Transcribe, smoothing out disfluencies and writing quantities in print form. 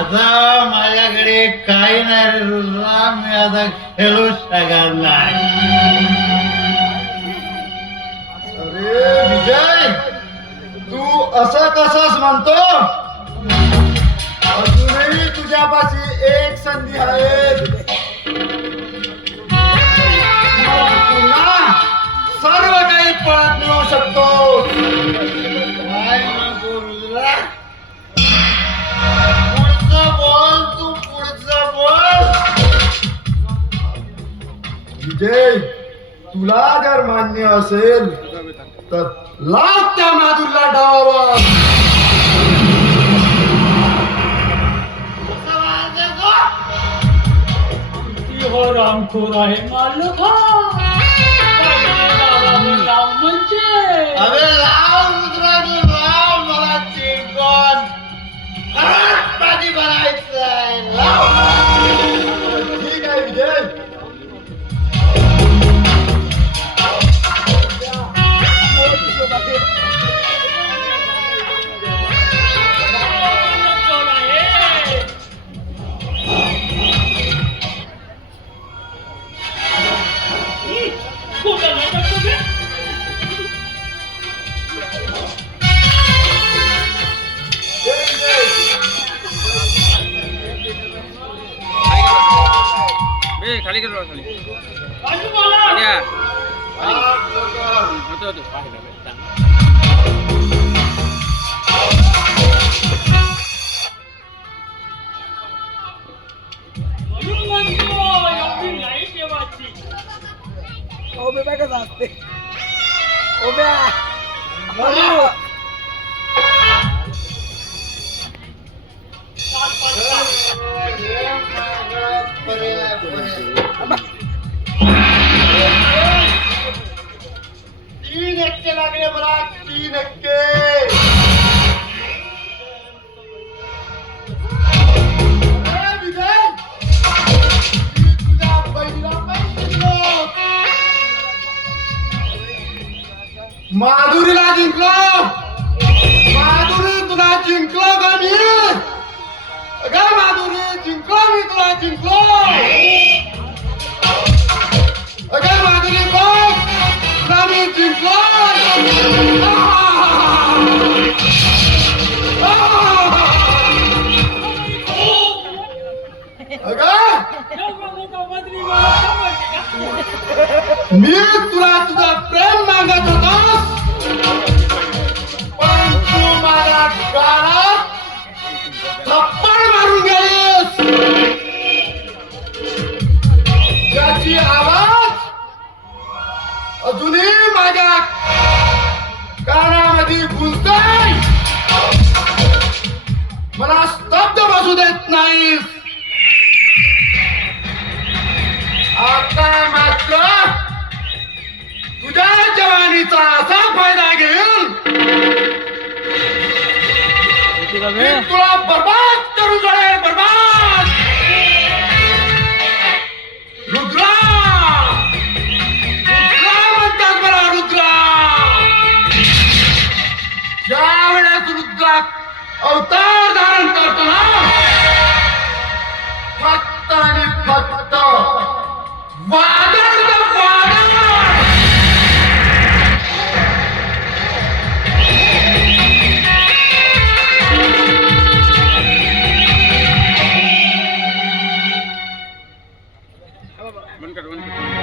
आता माझ्याकडे काही नाही रे रुद्रा, मी आता खेळू शकत नाही. अरे विजय, तू असं कसंच म्हणतो? अजूनही तुझ्यापाशी एक संधी आहे. पुन्हा सर्व काही पळत मिळू शकतो. काय नको रुद्रा, पुढचं बोल, तू पुढचं बोल. विजय, तुला जर मान्य असेल तर लाव त्या माधुरला डावावर. असं माझं गो. ती हो रामखोर आहे मारलं खा राम म्हणजे अबे लाव रुद्रा, तू लाव, मला चिंकून करोडपती बनायचंय. लाव. ठीक आहे विजय. खाली कर खाली खाली या. होतो होतो उभे कसं असते उभ्या तीन एक्के लागले मला, 3 एक्के. अरे विजय, मी तुझ्या बहिणीला बघितलं. माधुरीला जिंकलो. माधुरी, तुला जिंकलो का मी? अगं माधुरी, जिंकलो मी, तुला जिंकलो. अगं माधुरी बघ, तुला मी जिंकलो. अगं मी तुला तुझं प्रेम मागत होतोस, पण तू माझ्या गालात थप्पड मारून गेलीस. त्याची आवाज अजूनही माझ्या कानामध्ये गुंजतोय. मला स्तब्ध बसू देत नाहीस. आता मात्र तुझ्या जवानीचा असा फायदा घेऊन मी तुला बर्बाद करू जळेल, बर्बाद. रुद्रा, रुद्रा म्हणतात मला, रुद्रा. ज्या वेळेस रुद्रा अवतार धारण करतो ना, फक्त आणि फक्त वादळ तर वादळ. बंद कर